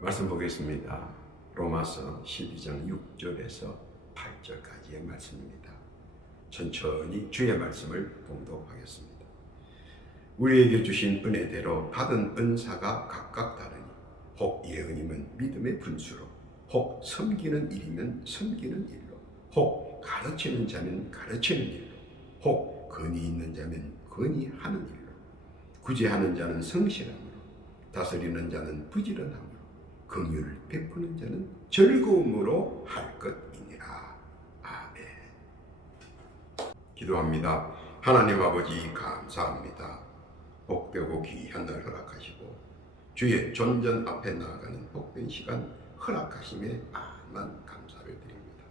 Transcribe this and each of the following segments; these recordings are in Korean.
말씀 보겠습니다. 로마서 12장 6절에서 8절까지의 말씀입니다. 천천히 주의 말씀을 봉독하겠습니다. 우리에게 주신 은혜대로 받은 은사가 각각 다르니 혹 예언이면 믿음의 분수로, 혹 섬기는 일이면 섬기는 일로, 혹 가르치는 자면 가르치는 일로, 혹 권위 있는 자면 권위하는 일로, 구제하는 자는 성실함으로, 다스리는 자는 부지런함으로, 긍휼을 베푸는 자는 즐거움으로 할 것이니라. 아멘. 기도합니다. 하나님 아버지 감사합니다. 복되고 귀한 날 허락하시고 주의 존전 앞에 나아가는 복된 시간 허락하심에 만만 감사를 드립니다.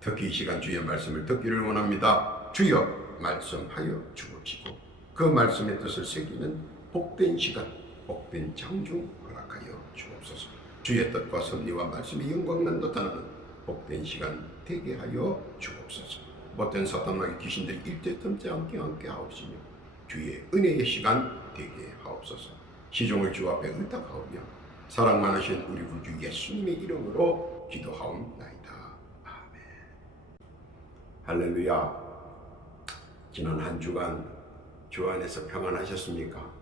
특히 이 시간 주의 말씀을 듣기를 원합니다. 주여 말씀하여 주옵시고 그 말씀의 뜻을 새기는 복된 시간, 복된 장중 허락하여 주옵소서. 주의 뜻과 섭리와 말씀의 영광만 나타나는 복된 시간 되게 하여 주옵소서. 못된 사탄과 귀신들이 일제 틈지 않게 하옵시며 주의 은혜의 시간 되게 하옵소서. 시종을 주 앞에 의탁하오며 사랑 많으신 우리 구주 예수님의 이름으로 기도하옵나이다. 아멘. 할렐루야. 지난 한 주간 주 안에서 평안하셨습니까?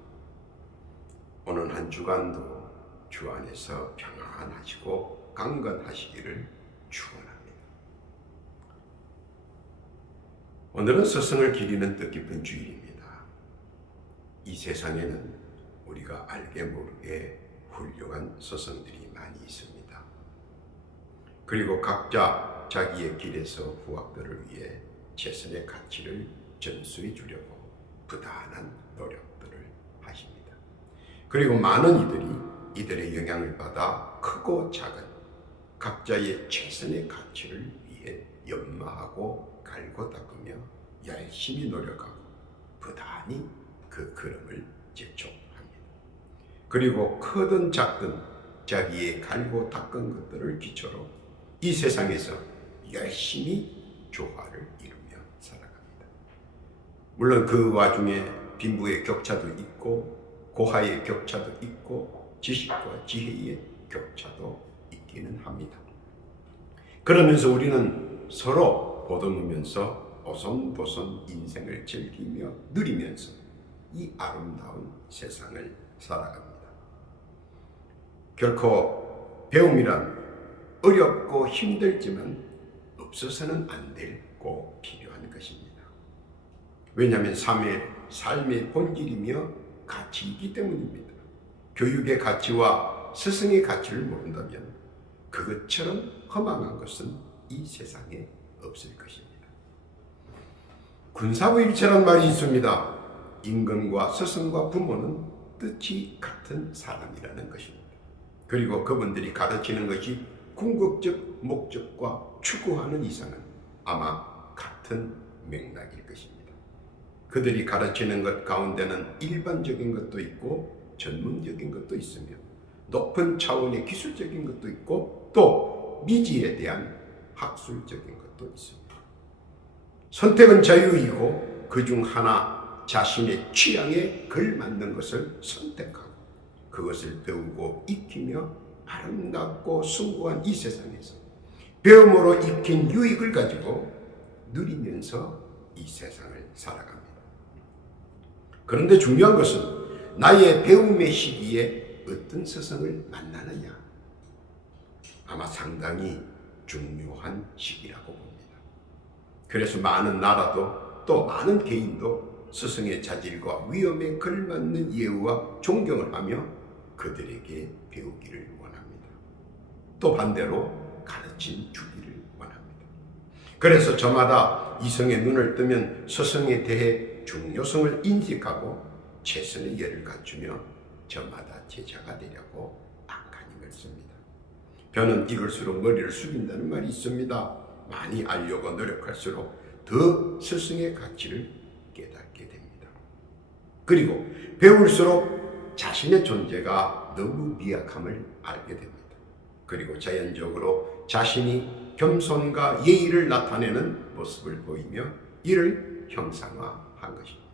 오늘 한 주간도 주 안에서 평안하시고 강건하시기를 축원합니다. 오늘은 스승을 기리는 뜻깊은 주일입니다. 이 세상에는 우리가 알게 모르게 훌륭한 스승들이 많이 있습니다. 그리고 각자 자기의 길에서 후학들을 위해 최선의 가치를 전수해 주려고 부단한 노력들을 하십니다. 그리고 많은 이들의 영향을 받아 크고 작은 각자의 최선의 가치를 위해 연마하고 갈고 닦으며 열심히 노력하고 부단히 그 걸음을 재촉합니다. 그리고 크든 작든 자기의 갈고 닦은 것들을 기초로 이 세상에서 열심히 조화를 이루며 살아갑니다. 물론 그 와중에 빈부의 격차도 있고 고하의 격차도 있고 지식과 지혜의 격차도 있기는 합니다. 그러면서 우리는 서로 보듬으면서 오손도손 인생을 즐기며 누리면서 이 아름다운 세상을 살아갑니다. 결코 배움이란 어렵고 힘들지만 없어서는 안 될 꼭 필요한 것입니다. 왜냐하면 삶의 본질이며 가치이기 때문입니다. 교육의 가치와 스승의 가치를 모른다면 그것처럼 허망한 것은 이 세상에 없을 것입니다. 군사부일체란 말이 있습니다. 임금과 스승과 부모는 뜻이 같은 사람이라는 것입니다. 그리고 그분들이 가르치는 것이 궁극적 목적과 추구하는 이상은 아마 같은 맥락일 것입니다. 그들이 가르치는 것 가운데는 일반적인 것도 있고 전문적인 것도 있으며 높은 차원의 기술적인 것도 있고 또 미지에 대한 학술적인 것도 있습니다. 선택은 자유이고 그중 하나 자신의 취향에 걸맞는 것을 선택하고 그것을 배우고 익히며 아름답고 숭고한 이 세상에서 배움으로 익힌 유익을 가지고 누리면서 이 세상을 살아갑니다. 그런데 중요한 것은 나의 배움의 시기에 어떤 스승을 만나느냐, 아마 상당히 중요한 시기라고 봅니다. 그래서 많은 나라도 또 많은 개인도 스승의 자질과 위엄에 걸맞는 예우와 존경을 하며 그들에게 배우기를 원합니다. 또 반대로 가르친 주기를 원합니다. 그래서 저마다 이성의 눈을 뜨면 스승에 대해 중요성을 인식하고 최선의 예를 갖추며 저마다 제자가 되려고 안간힘을 씁니다. 벼는 익을수록 머리를 숙인다는 말이 있습니다. 많이 알려고 노력할수록 더 스승의 가치를 깨닫게 됩니다. 그리고 배울수록 자신의 존재가 너무 미약함을 알게 됩니다. 그리고 자연적으로 자신이 겸손과 예의를 나타내는 모습을 보이며 이를 형상화한 것입니다.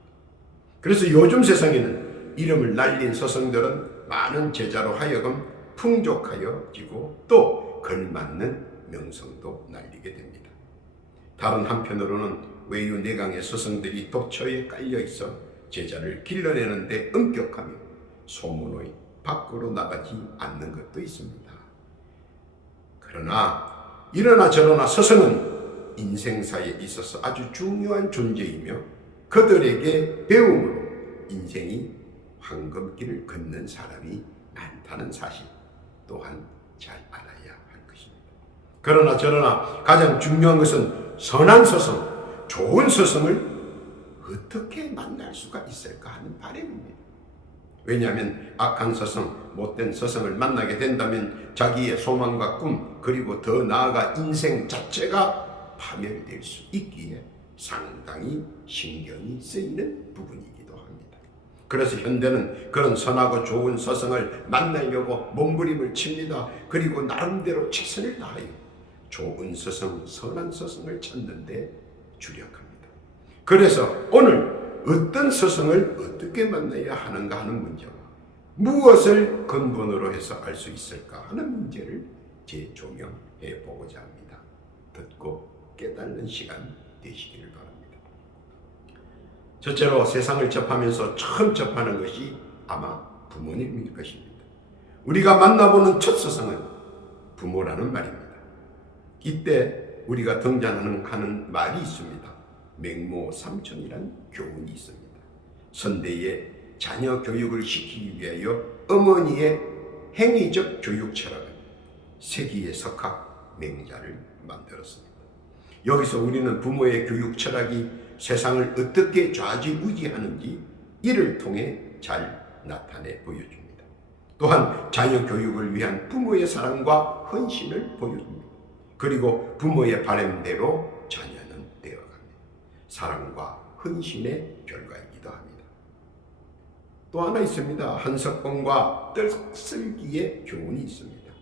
그래서 요즘 세상에는 이름을 날린 스승들은 많은 제자로 하여금 풍족하여지고 또 걸맞는 명성도 날리게 됩니다. 다른 한편으로는 외유 내강의 스승들이 도처에 깔려 있어 제자를 길러내는데 엄격하며 소문의 밖으로 나가지 않는 것도 있습니다. 그러나 이러나 저러나 스승은 인생사에 있어서 아주 중요한 존재이며 그들에게 배움으로 인생이 황금길을 걷는 사람이 많다는 사실 또한 잘 알아야 할 것입니다. 그러나 저러나 가장 중요한 것은 선한 스승, 좋은 스승을 어떻게 만날 수가 있을까 하는 바람입니다. 왜냐하면 악한 스승, 못된 스승을 만나게 된다면 자기의 소망과 꿈 그리고 더 나아가 인생 자체가 파멸될 수 있기에 상당히 신경이 쓰이는 부분이기도 합니다. 그래서 현대는 그런 선하고 좋은 스승을 만나려고 몸부림을 칩니다. 그리고 나름대로 최선을 다하여 좋은 스승, 선한 스승을 찾는데 주력합니다. 그래서 오늘 어떤 스승을 어떻게 만나야 하는가 하는 문제와 무엇을 근본으로 해서 알 수 있을까 하는 문제를 재조명해 보고자 합니다. 듣고 깨닫는 시간 되시기를 바랍니다. 첫째로 세상을 접하면서 처음 접하는 것이 아마 부모님일 것입니다. 우리가 만나보는 첫 스승은 부모라는 말입니다. 이때 우리가 등장하는 말이 있습니다. 맹모삼천이란 교훈이 있습니다. 선대의 자녀 교육을 시키기 위하여 어머니의 행위적 교육 철학은 세기의 석학 맹자를 만들었습니다. 여기서 우리는 부모의 교육 철학이 세상을 어떻게 좌지우지하는지 이를 통해 잘 나타내 보여줍니다. 또한 자녀 교육을 위한 부모의 사랑과 헌신을 보여줍니다. 그리고 부모의 바람대로 자녀는 되어갑니다. 사랑과 헌신의 결과이기도 합니다. 또 하나 있습니다. 한석봉과 떡슬기의 교훈이 있습니다.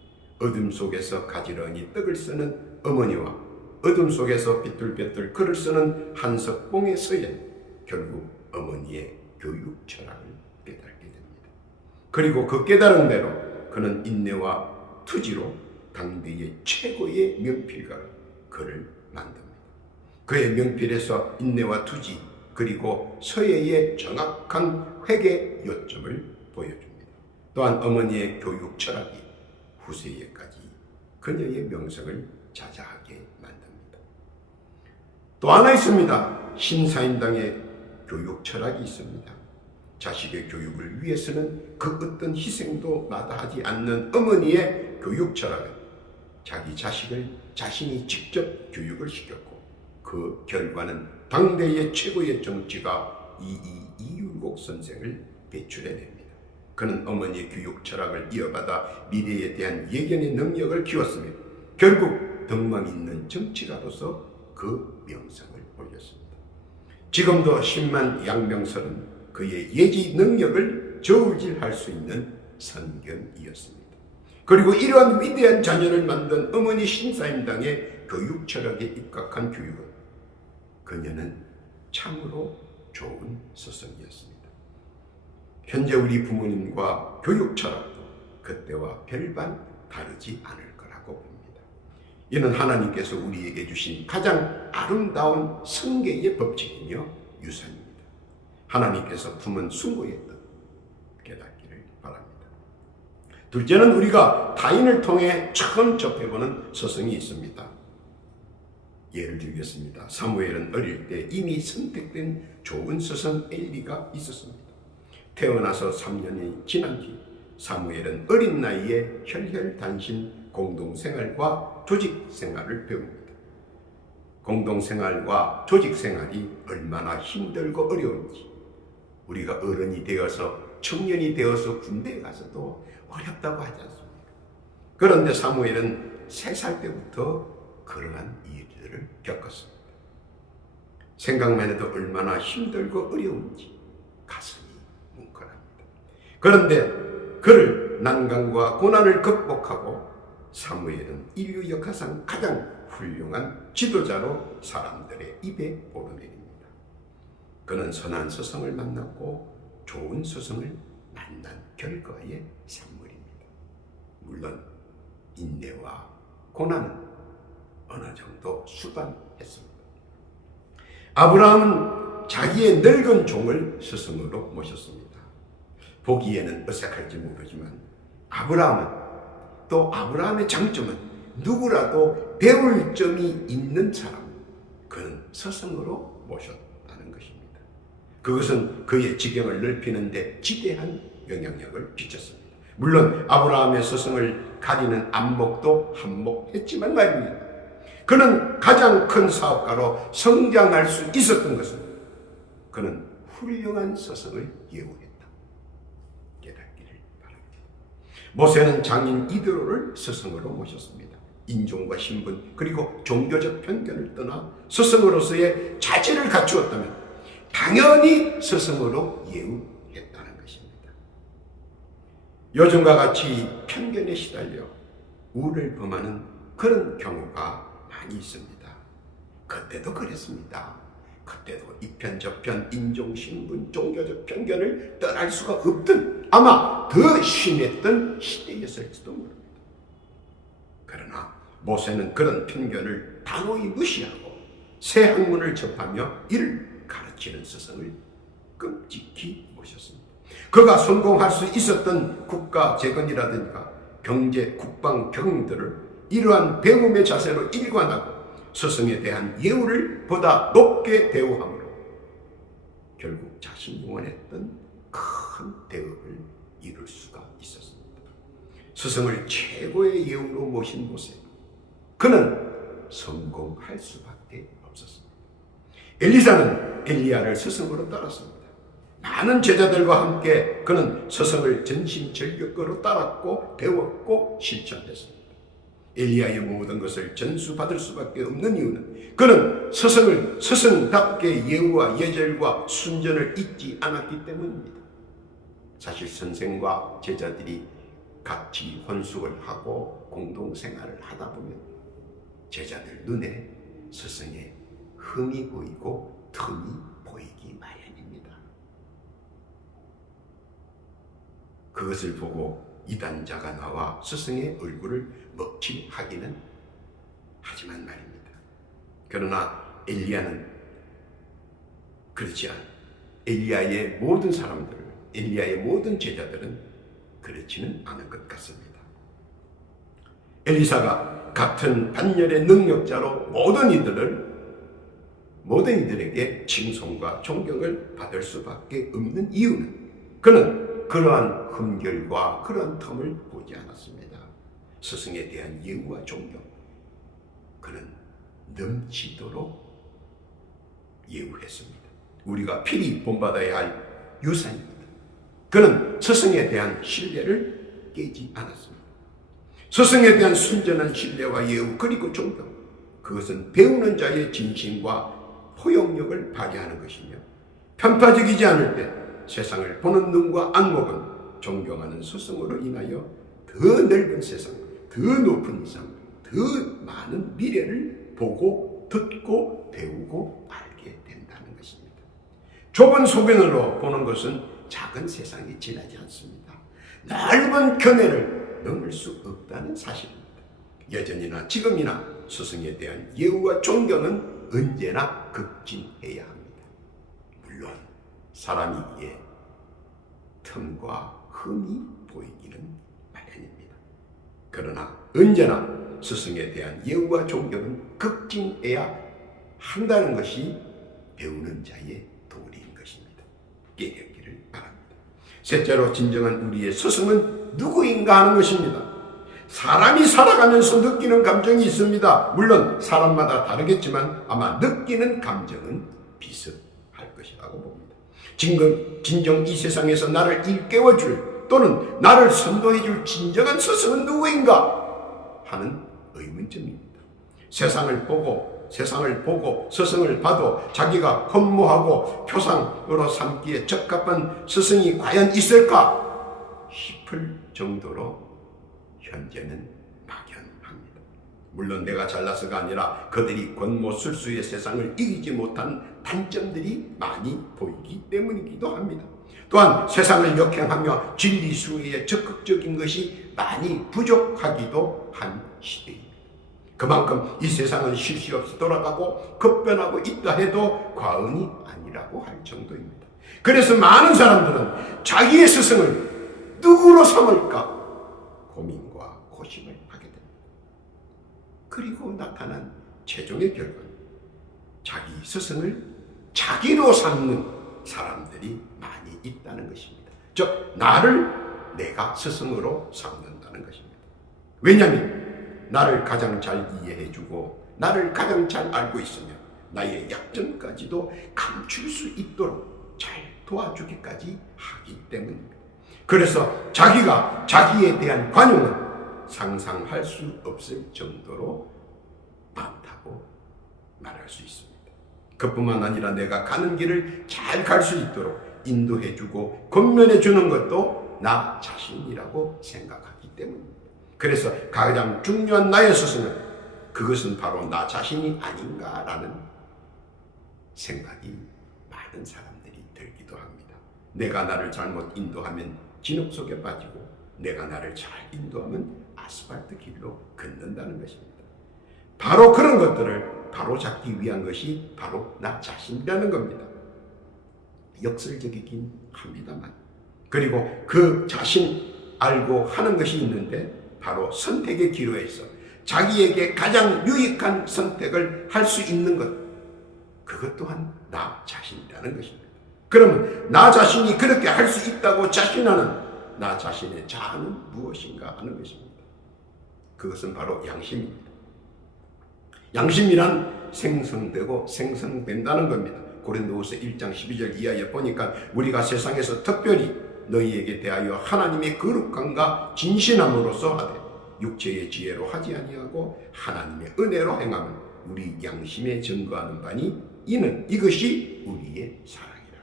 어둠 속에서 가지런히 떡을 쓰는 어머니와 어둠 속에서 삐뚤빼뚤 글을 쓰는 한석봉의 서yen 결국 어머니의 교육 철학을 깨닫게 됩니다. 그리고 그 깨달은 대로 그는 인내와 투지로 당대의 최고의 명필가로 그를 만듭니다. 그의 명필에서 인내와 투지 그리고 서예의 정확한 회계 요점을 보여줍니다. 또한 어머니의 교육 철학이 후세에까지 그녀의 명성을 자자하게 만듭니다. 또 하나 있습니다. 신사임당의 교육 철학이 있습니다. 자식의 교육을 위해서는 그 어떤 희생도 마다하지 않는 어머니의 교육 철학은 자기 자식을 자신이 직접 교육을 시켰고 그 결과는 당대의 최고의 정치가 이율곡 선생을 배출해냅니다. 그는 어머니의 교육 철학을 이어받아 미래에 대한 예견의 능력을 키웠으며 결국 덕망 있는 정치가로서 그 명성을 올렸습니다. 지금도 10만 양병설은 그의 예지 능력을 저울질할 수 있는 선견이었습니다. 그리고 이러한 위대한 자녀를 만든 어머니 신사임당의 교육 철학에 입각한 교육은 그녀는 참으로 좋은 스승이었습니다. 현재 우리 부모님과 교육 철학도 그때와 별반 다르지 않을 거라고 봅니다. 이는 하나님께서 우리에게 주신 가장 아름다운 성계의 법칙이며 유산입니다. 하나님께서 품은 숭고의 뜻 깨닫기를 바랍니다. 둘째는 우리가 타인을 통해 처음 접해보는 스승이 있습니다. 예를 들겠습니다. 사무엘은 어릴 때 이미 선택된 좋은 스승 엘리가 있었습니다. 태어나서 3년이 지난 뒤 사무엘은 어린 나이에 혈혈단신 공동생활과 조직생활을 배웁니다. 공동생활과 조직생활이 얼마나 힘들고 어려운지 우리가 어른이 되어서 청년이 되어서 군대에 가서도 어렵다고 하지 않습니까? 그런데 사무엘은 3살 때부터 그러한 일들을 겪었습니다. 생각만 해도 얼마나 힘들고 어려운지 가슴이 뭉클합니다. 그런데 그를 난관과 고난을 극복하고 사무엘은 인류 역사상 가장 훌륭한 지도자로 사람들의 입에 오르내립니다. 그는 선한 스승을 만났고 좋은 스승을 만난 결과의 산물입니다. 물론 인내와 고난은 어느 정도 수반했습니다. 아브라함은 자기의 늙은 종을 스승으로 모셨습니다. 보기에는 어색할지 모르지만 아브라함의 장점은 누구라도 배울 점이 있는 사람, 그는 스승으로 모셨다는 것입니다. 그것은 그의 지경을 넓히는 데 지대한 영향력을 끼쳤습니다. 물론 아브라함의 스승을 가리는 안목도 한몫했지만 말입니다. 그는 가장 큰 사업가로 성장할 수 있었던 것은 그는 훌륭한 스승을 예우했다. 깨닫기를 바랍니다. 모세는 장인 이드로를 스승으로 모셨습니다. 인종과 신분 그리고 종교적 편견을 떠나 스승으로서의 자질을 갖추었다면 당연히 스승으로 예우했다는 것입니다. 요즘과 같이 편견에 시달려 우를 범하는 그런 경우가 많이 있습니다. 그때도 그랬습니다. 그때도 이편 저편 인종, 신분, 종교적 편견을 떠날 수가 없던 아마 더 심했던 시대였을지도 모릅니다. 그러나 모세는 그런 편견을 단호히 무시하고 새 학문을 접하며 이를 가르치는 스승을 끔찍히 모셨습니다. 그가 성공할 수 있었던 국가 재건이라든가 경제, 국방 경들을 이러한 배움의 자세로 일관하고 스승에 대한 예우를 보다 높게 대우함으로 결국 자신이 원했던 큰 대업을 이룰 수가 있었습니다. 스승을 최고의 예우로 모신 모세, 그는 성공할 수밖에 없었습니다. 엘리사는 엘리야를 스승으로 따랐습니다. 많은 제자들과 함께 그는 스승을 전심전력으로 따랐고 배웠고 실천했습니다. 엘리야의 모든 것을 전수받을 수밖에 없는 이유는 그는 스승을 스승답게 예우와 예절과 순전을 잊지 않았기 때문입니다. 사실 선생과 제자들이 같이 혼숙을 하고 공동생활을 하다 보면 제자들 눈에 스승의 흠이 보이고 틈이 보이기 마련입니다. 그것을 보고 이단자가 나와 스승의 얼굴을 먹칠하기는 하지만 말입니다. 그러나 엘리야는 그렇지 않아. 엘리야의 모든 사람들, 엘리야의 모든 제자들은 그렇지는 않은 것 같습니다. 엘리사가 같은 반열의 능력자로 모든 이들에게 칭송과 존경을 받을 수밖에 없는 이유는 그는 그러한 흠결과 그러한 텀을 보지 않았습니다. 스승에 대한 예우와 존경, 그는 넘치도록 예우했습니다. 우리가 필히 본받아야 할 유산입니다. 그는 스승에 대한 신뢰를 깨지 않았습니다. 스승에 대한 순전한 신뢰와 예우 그리고 존경, 그것은 배우는 자의 진심과 포용력을 발휘하는 것이며 편파적이지 않을 때 세상을 보는 눈과 안목은 존경하는 스승으로 인하여 더 넓은 세상, 더 높은 이상, 더 많은 미래를 보고 듣고 배우고 알게 된다는 것입니다. 좁은 소견으로 보는 것은 작은 세상이 지나지 않습니다. 넓은 견해를 넘을 수 없다는 사실입니다. 여전히나 지금이나 스승에 대한 예우와 존경은 언제나 급진해야 합니다. 물론 사람이기에 틈과 흠이 보이기는 마련입니다. 그러나 언제나 스승에 대한 예우와 존경은 급진해야 한다는 것이 배우는 자의 도리인 것입니다. 깨닫기를 바랍니다. 셋째로 진정한 우리의 스승은 누구인가 하는 것입니다. 사람이 살아가면서 느끼는 감정이 있습니다. 물론 사람마다 다르겠지만 아마 느끼는 감정은 비슷할 것이라고 봅니다. 진정 이 세상에서 나를 일깨워줄 또는 나를 선도해줄 진정한 스승은 누구인가 하는 의문점입니다. 세상을 보고 스승을 봐도 자기가 헌무하고 표상으로 삼기에 적합한 스승이 과연 있을까 싶을 정도로 현재는 막연합니다. 물론 내가 잘나서가 아니라 그들이 권모술수의 세상을 이기지 못한 단점들이 많이 보이기 때문이기도 합니다. 또한 세상을 역행하며 진리 수호에 적극적인 것이 많이 부족하기도 한 시대입니다. 그만큼 이 세상은 쉴 새 없이 돌아가고 급변하고 있다 해도 과언이 아니라고 할 정도입니다. 그래서 많은 사람들은 자기의 스승을 누구로 삼을까 고민과 고심을 하게 됩니다. 그리고 나타난 최종의 결과는 자기 스승을 자기로 삼는 사람들이 많이 있다는 것입니다. 즉 나를 내가 스승으로 삼는다는 것입니다. 왜냐하면 나를 가장 잘 이해해주고 나를 가장 잘 알고 있으며 나의 약점까지도 감출 수 있도록 잘 도와주기까지 하기 때문입니다. 그래서 자기가 자기에 대한 관용은 상상할 수 없을 정도로 많다고 말할 수 있습니다. 그뿐만 아니라 내가 가는 길을 잘 갈 수 있도록 인도해주고 권면해주는 것도 나 자신이라고 생각하기 때문입니다. 그래서 가장 중요한 나의 스승은 그것은 바로 나 자신이 아닌가라는 생각이 많은 사람들이 들기도 합니다. 내가 나를 잘못 인도하면 진흙 속에 빠지고 내가 나를 잘 인도하면 아스팔트 길로 걷는다는 것입니다. 바로 그런 것들을 바로잡기 위한 것이 바로 나 자신이라는 겁니다. 역설적이긴 합니다만 그리고 그 자신 알고 하는 것이 있는데 바로 선택의 기로에서 자기에게 가장 유익한 선택을 할 수 있는 것 그것 또한 나 자신이라는 것입니다. 그러면 나 자신이 그렇게 할 수 있다고 자신하는 나 자신의 자아는 무엇인가 하는 것입니다. 그것은 바로 양심입니다. 양심이란 생성되고 생성된다는 겁니다. 고린도후서 1장 12절 이하에 보니까 우리가 세상에서 특별히 너희에게 대하여 하나님의 거룩함과 진실함으로써 하되 육체의 지혜로 하지 아니하고 하나님의 은혜로 행함을 우리 양심에 증거하는 바니 이것이 우리의 사랑이라.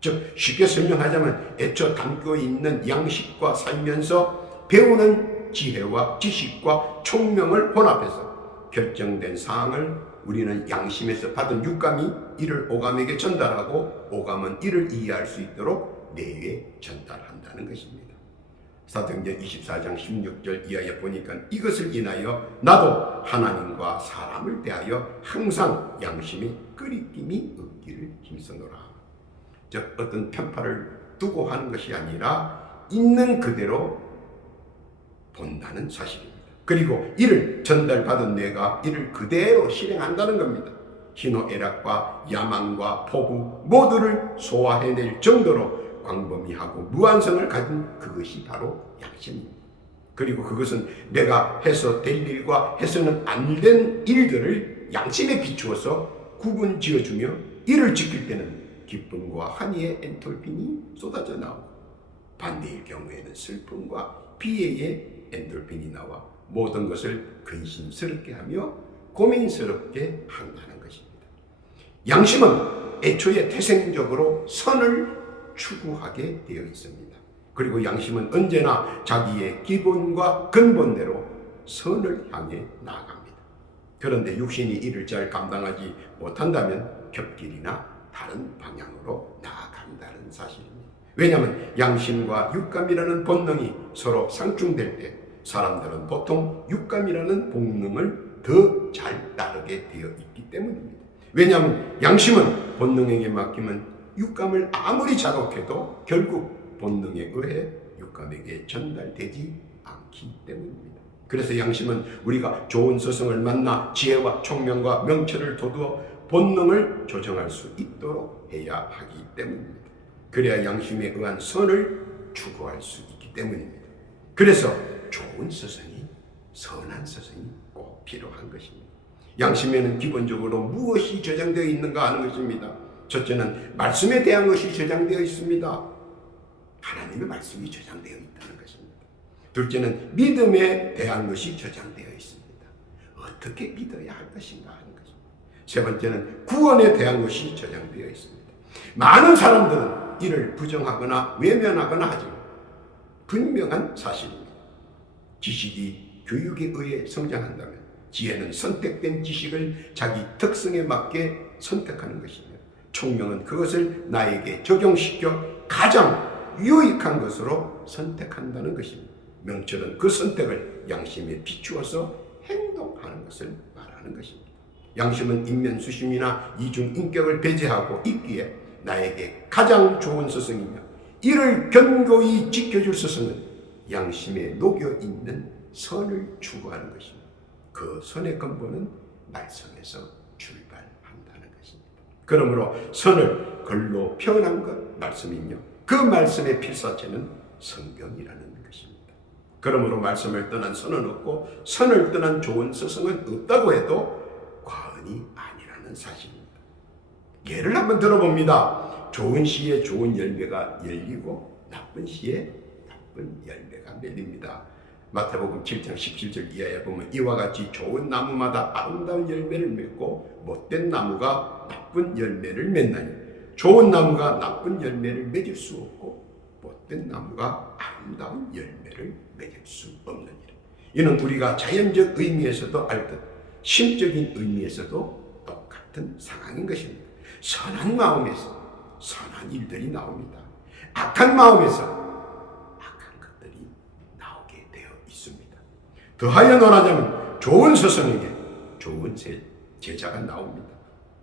즉 쉽게 설명하자면 애초 담고 있는 양식과 살면서 배우는 지혜와 지식과 총명을 혼합해서 결정된 사항을 우리는 양심에서 받은 육감이 이를 오감에게 전달하고 오감은 이를 이해할 수 있도록 뇌에 전달한다는 것입니다. 사도행전 24장 16절 이하에 보니까 이것을 인하여 나도 하나님과 사람을 대하여 항상 양심이 끄리낌이 없기를 힘쓰노라. 즉 어떤 편파를 두고 하는 것이 아니라 있는 그대로 본다는 사실입니다. 그리고 이를 전달받은 뇌가 이를 그대로 실행한다는 겁니다. 희노애락과 야망과 포부 모두를 소화해낼 정도로 광범위하고 무한성을 가진 그것이 바로 양심입니다. 그리고 그것은 내가 해서 될 일과 해서는 안 된 일들을 양심에 비추어서 구분 지어주며 이를 지킬 때는 기쁨과 환희의 엔돌핀이 쏟아져 나오고 반대일 경우에는 슬픔과 비애의 엔돌핀이 나와 모든 것을 근심스럽게 하며 고민스럽게 한다는 것입니다. 양심은 애초에 태생적으로 선을 추구하게 되어 있습니다. 그리고 양심은 언제나 자기의 기본과 근본대로 선을 향해 나아갑니다. 그런데 육신이 이를 잘 감당하지 못한다면 겹길이나 다른 방향으로 나아간다는 사실입니다. 왜냐하면 양심과 육감이라는 본능이 서로 상충될 때 사람들은 보통 육감이라는 본능을 더 잘 따르게 되어 있기 때문입니다. 왜냐하면 양심은 본능에게 맡기면 육감을 아무리 자극해도 결국 본능에 의해 육감에게 전달되지 않기 때문입니다. 그래서 양심은 우리가 좋은 스승을 만나 지혜와 총명과 명철을 돋워 본능을 조정할 수 있도록 해야 하기 때문입니다. 그래야 양심에 의한 선을 추구할 수 있기 때문입니다. 그래서 좋은 스승이 선한 스승이 꼭 필요한 것입니다. 양심에는 기본적으로 무엇이 저장되어 있는가 하는 것입니다. 첫째는 말씀에 대한 것이 저장되어 있습니다. 하나님의 말씀이 저장되어 있다는 것입니다. 둘째는 믿음에 대한 것이 저장되어 있습니다. 어떻게 믿어야 할 것인가 하는 것입니다. 세 번째는 구원에 대한 것이 저장되어 있습니다. 많은 사람들은 이를 부정하거나 외면하거나 하지만 분명한 사실입니다. 지식이 교육에 의해 성장한다면 지혜는 선택된 지식을 자기 특성에 맞게 선택하는 것이며 총명은 그것을 나에게 적용시켜 가장 유익한 것으로 선택한다는 것입니다. 명철은 그 선택을 양심에 비추어서 행동하는 것을 말하는 것입니다. 양심은 인면수심이나 이중인격을 배제하고 있기에 나에게 가장 좋은 스승이며 이를 견고히 지켜줄 스승은 양심에 녹여있는 선을 추구하는 것입니다. 그 선의 근본은 말씀에서 출발한다는 것입니다. 그러므로 선을 글로 표현한 것 말씀이며 그 말씀의 필사체는 성경이라는 것입니다. 그러므로 말씀을 떠난 선은 없고 선을 떠난 좋은 스승은 없다고 해도 과언이 아니라는 사실입니다. 예를 한번 들어봅니다. 좋은 시에 좋은 열매가 열리고 나쁜 시에 나쁜 열매가 맺립니다. 마태복음 7장 17절 이하에 보면 이와 같이 좋은 나무마다 아름다운 열매를 맺고 못된 나무가 나쁜 열매를 맺나니 좋은 나무가 나쁜 열매를 맺을 수 없고 못된 나무가 아름다운 열매를 맺을 수 없느니라. 이는 우리가 자연적 의미에서도 알듯 심적인 의미에서도 똑같은 상황인 것입니다. 선한 마음에서 선한 일들이 나옵니다. 악한 마음에서 악한 것들이 나오게 되어 있습니다. 더하여 말하자면 좋은 스승에게 좋은 제자가 나옵니다.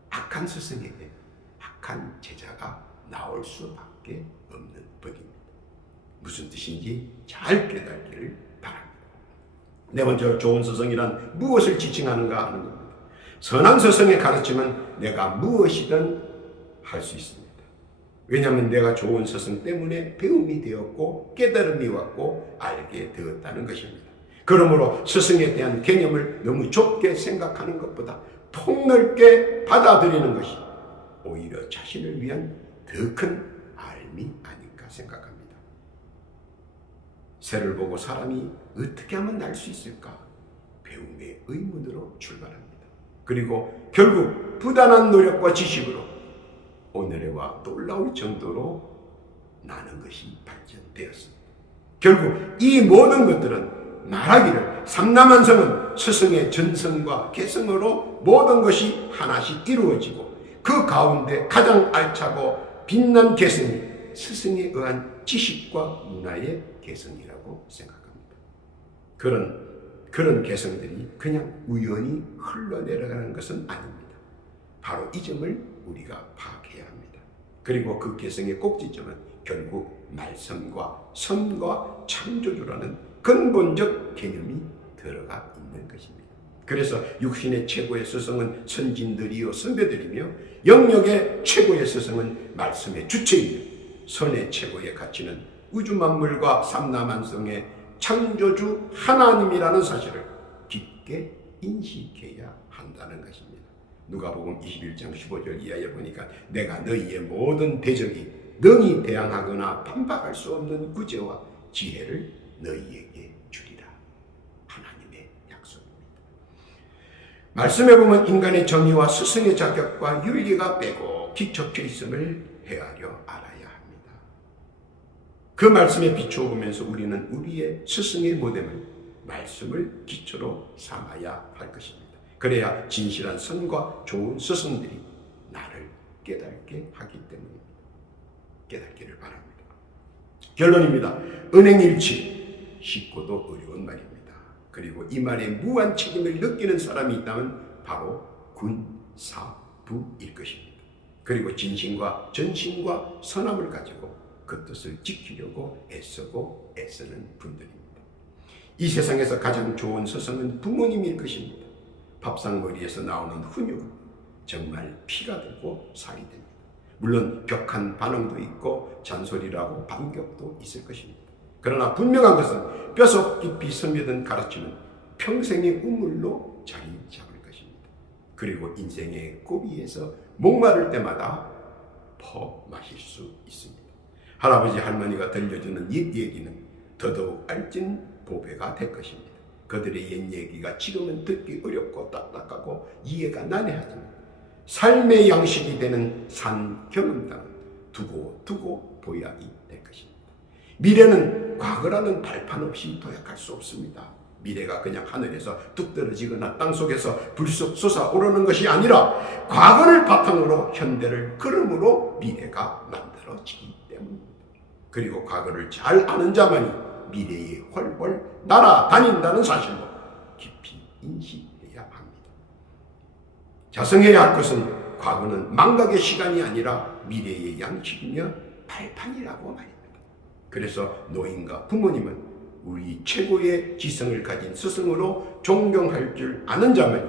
악한 스승에게 악한 제자가 나올 수밖에 없는 법입니다. 무슨 뜻인지 잘 깨닫기를 바랍니다. 네 번째로 좋은 스승이란 무엇을 지칭하는가 하는 겁니다. 선한 스승의 가르침은 내가 무엇이든 할 수 있습니다. 왜냐하면 내가 좋은 스승 때문에 배움이 되었고 깨달음이 왔고 알게 되었다는 것입니다. 그러므로 스승에 대한 개념을 너무 좁게 생각하는 것보다 폭넓게 받아들이는 것이 오히려 자신을 위한 더 큰 알미 아닐까 생각합니다. 새를 보고 사람이 어떻게 하면 날 수 있을까? 배움의 의문으로 출발합니다. 그리고 결국 부단한 노력과 지식으로 오늘의와 놀라울 정도로 나는 것이 발전되었습니다. 결국 이 모든 것들은 말하기를 삼라만성은 스승의 전성과 개성으로 모든 것이 하나씩 이루어지고 그 가운데 가장 알차고 빛난 개성이 스승에 의한 지식과 문화의 개성이라고 생각합니다. 그런 개성들이 그냥 우연히 흘러내려가는 것은 아닙니다. 바로 이 점을 우리가 파악해야 합니다. 그리고 그 개성의 꼭지점은 결국 말씀과 선과 창조주라는 근본적 개념이 들어가 있는 것입니다. 그래서 육신의 최고의 스승은 선진들이요 선배들이며 영역의 최고의 스승은 말씀의 주체이며 선의 최고의 가치는 우주 만물과 삼라만성의 창조주 하나님이라는 사실을 깊게 인식해야 한다는 것입니다. 누가복음 21장 15절 이하에 보니까 내가 너희의 모든 대적이 능히 대항하거나 반박할 수 없는 구제와 지혜를 너희에게 주리라. 하나님의 약속입니다. 말씀에 보면 인간의 정의와 스승의 자격과 윤리가 빼곡히 적혀 있음을 헤아려 알아야 합니다. 그 말씀에 비추어 보면서 우리는 우리의 스승의 모델을 말씀을 기초로 삼아야 할 것입니다. 그래야 진실한 선과 좋은 스승들이 나를 깨닫게 하기 때문입니다. 깨닫기를 바랍니다. 결론입니다. 은행일치, 쉽고도 어려운 말입니다. 그리고 이 말에 무한 책임을 느끼는 사람이 있다면 바로 군사부일 것입니다. 그리고 진심과 전심과 선함을 가지고 그 뜻을 지키려고 애쓰고 애쓰는 분들입니다. 이 세상에서 가장 좋은 스승은 부모님일 것입니다. 밥상머리에서 나오는 훈육은 정말 피가 되고 살이 됩니다. 물론 격한 반응도 있고 잔소리라고 반격도 있을 것입니다. 그러나 분명한 것은 뼛속 깊이 스며든 가르침은 평생의 우물로 자리 잡을 것입니다. 그리고 인생의 고비에서 목마를 때마다 퍼 마실 수 있습니다. 할아버지 할머니가 들려주는 옛 얘기는 더더욱 알찐 보배가 될 것입니다. 그들의 옛 얘기가 지금은 듣기 어렵고 딱딱하고 이해가 난해하지만 삶의 양식이 되는 산 경험담은 두고 보약이 될 것입니다. 미래는 과거라는 발판 없이 도약할 수 없습니다. 미래가 그냥 하늘에서 뚝 떨어지거나 땅속에서 불쑥 솟아오르는 것이 아니라 과거를 바탕으로 현대를 걸음으로 미래가 만들어지기 때문입니다. 그리고 과거를 잘 아는 자만이 미래에 훨훨 날아다닌다는 사실로 깊이 인식해야 합니다. 자성해야 할 것은 과거는 망각의 시간이 아니라 미래의 양식이며 발판이라고 말입니다. 그래서 노인과 부모님은 우리 최고의 지성을 가진 스승으로 존경할 줄 아는 자만이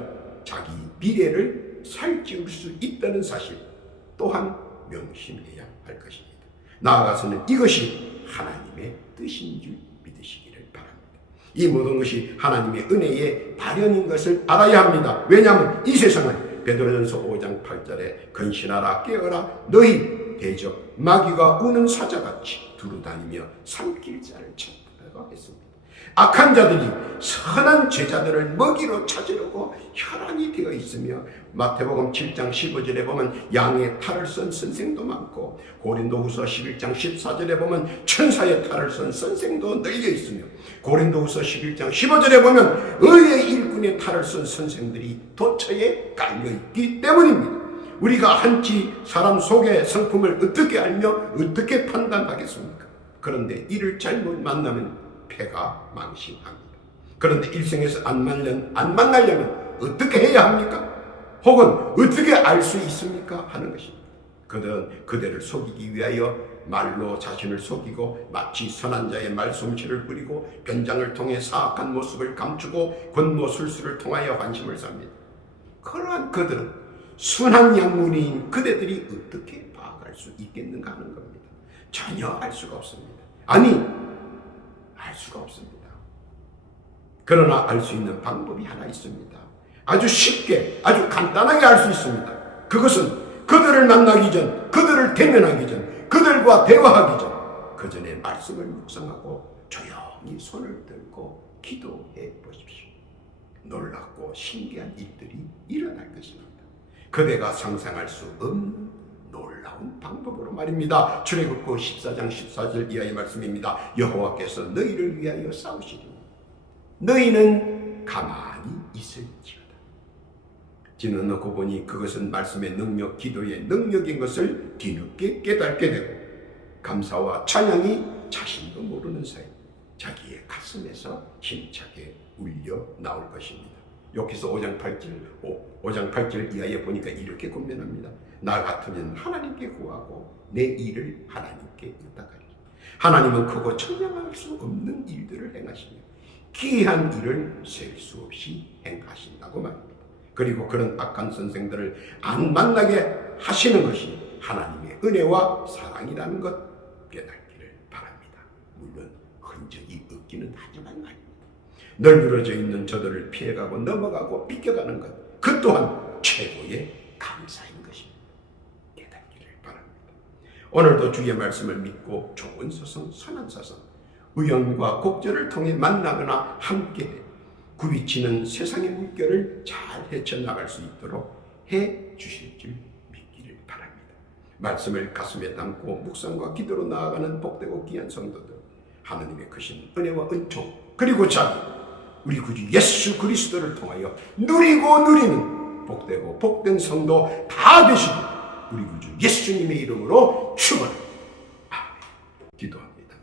자기 미래를 살찌울 수 있다는 사실 또한 명심해야 할 것입니다. 나아가서는 이것이 하나님의 뜻인 줄 믿으시기를 바랍니다. 이 모든 것이 하나님의 은혜의 발현인 것을 알아야 합니다. 왜냐하면 이 세상은 베드로전서 5장 8절에 근신하라 깨어라 너희 대적 마귀가 우는 사자같이 두루다니며 삼킬 자를 찾으라고 했습니다. 악한 자들이 선한 제자들을 먹이로 찾으려고 혈안이 되어 있으며 마태복음 7장 15절에 보면 양의 탈을 쓴 선생도 많고 고린도후서 11장 14절에 보면 천사의 탈을 쓴 선생도 널려 있으며 고린도후서 11장 15절에 보면 의의 일꾼의 탈을 쓴 선생들이 도처에 깔려 있기 때문입니다. 우리가 한치 사람 속의 성품을 어떻게 알며 어떻게 판단하겠습니까? 그런데 이를 잘못 만나면 패가 망신합니다. 그런데 일생에서 안 만나려면 어떻게 해야 합니까? 혹은 어떻게 알 수 있습니까? 하는 것입니다. 그들을 속이기 위하여 말로 자신을 속이고 마치 선한 자의 말솜씨를 부리고 변장을 통해 사악한 모습을 감추고 권모술수를 통하여 환심을 삽니다. 그러한 그들은 순한 양문인 그대들이 어떻게 파악할 수 있겠는가 하는 겁니다. 전혀 알 수가 없습니다. 아니, 알 수가 없습니다. 그러나 알 수 있는 방법이 하나 있습니다. 아주 쉽게, 아주 간단하게 알 수 있습니다. 그것은 그들을 만나기 전, 그들을 대면하기 전, 그들과 대화하기 전, 그 전에 말씀을 묵상하고 조용히 손을 들고 기도해 보십시오. 놀랍고 신기한 일들이 일어날 것입니다. 그대가 상상할 수 없는 놀라운 방법으로 말입니다. 출애굽기 14장 14절 이하의 말씀입니다. 여호와께서 너희를 위하여 싸우시리니 너희는 가만히 있을지어다. 지는 넣고 보니 그것은 말씀의 능력, 기도의 능력인 것을 뒤늦게 깨닫게 되고 감사와 찬양이 자신도 모르는 사이 자기의 가슴에서 힘차게 울려 나올 것입니다. 여기서 5장 8절 이하에 보니까 이렇게 권면합니다. 나 같으면 하나님께 구하고 내 일을 하나님께 의탁하리. 하나님은 크고 청량할 수 없는 일들을 행하시며 기이한 일을 셀 수 없이 행하신다고 말합니다. 그리고 그런 악한 선생들을 안 만나게 하시는 것이 하나님의 은혜와 사랑이라는 것 깨닫기를 바랍니다. 물론 흔적이 없기는 하지만 말입니다. 널브러져 있는 저들을 피해가고 넘어가고 비껴가는 것, 그 또한 최고의 감사인 것입니다. 깨닫기를 바랍니다. 오늘도 주의 말씀을 믿고 좋은 서성, 선한 서성, 우연과 곡절을 통해 만나거나 함께 굽이치는 세상의 물결을 잘 헤쳐나갈 수 있도록 해 주실 줄 믿기를 바랍니다. 말씀을 가슴에 담고 묵상과 기도로 나아가는 복되고 귀한 성도들, 하나님의 크신 은혜와 은총 그리고 자비, 우리 구주 예수 그리스도를 통하여 누리고 누리는 복되고 복된 성도 다 되시길 우리 구주 예수님의 이름으로 축원합니다. 기도합니다.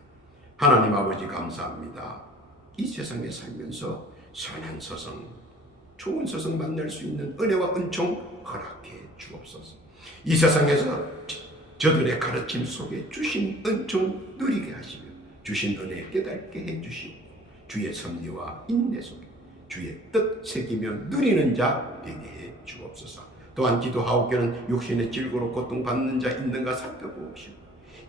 하나님 아버지 감사합니다. 이 세상에 살면서 선한 서성, 좋은 서성 만날 수 있는 은혜와 은총 허락해 주옵소서. 이 세상에서 저들의 가르침 속에 주신 은총 누리게 하시며 주신 은혜 깨닫게 해주시고 주의 섭리와 인내 속에 주의 뜻 새기며 누리는 자 되게 해 주옵소서. 또한 기도하옵기는 육신의 질고로 고통받는 자 있는가 살펴보옵시고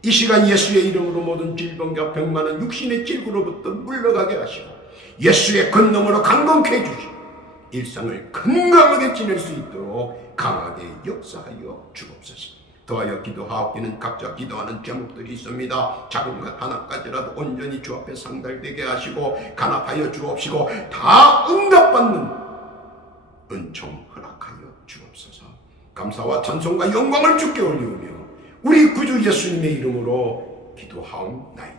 이 시간 예수의 이름으로 모든 질병과 병만은 육신의 질고로부터 물러가게 하시고 예수의 권능으로 강건케 해주시고 일상을 건강하게 지낼 수 있도록 강하게 역사하여 주옵소서. 더하여 기도하옵기는 각자 기도하는 제목들이 있습니다. 작은 것 하나까지라도 온전히 주 앞에 상달되게 하시고 간합하여 주옵시고 다 응답받는 은총 허락하여 주옵소서. 감사와 찬송과 영광을 주께 올리우며 우리 구주 예수님의 이름으로 기도하옵나이다.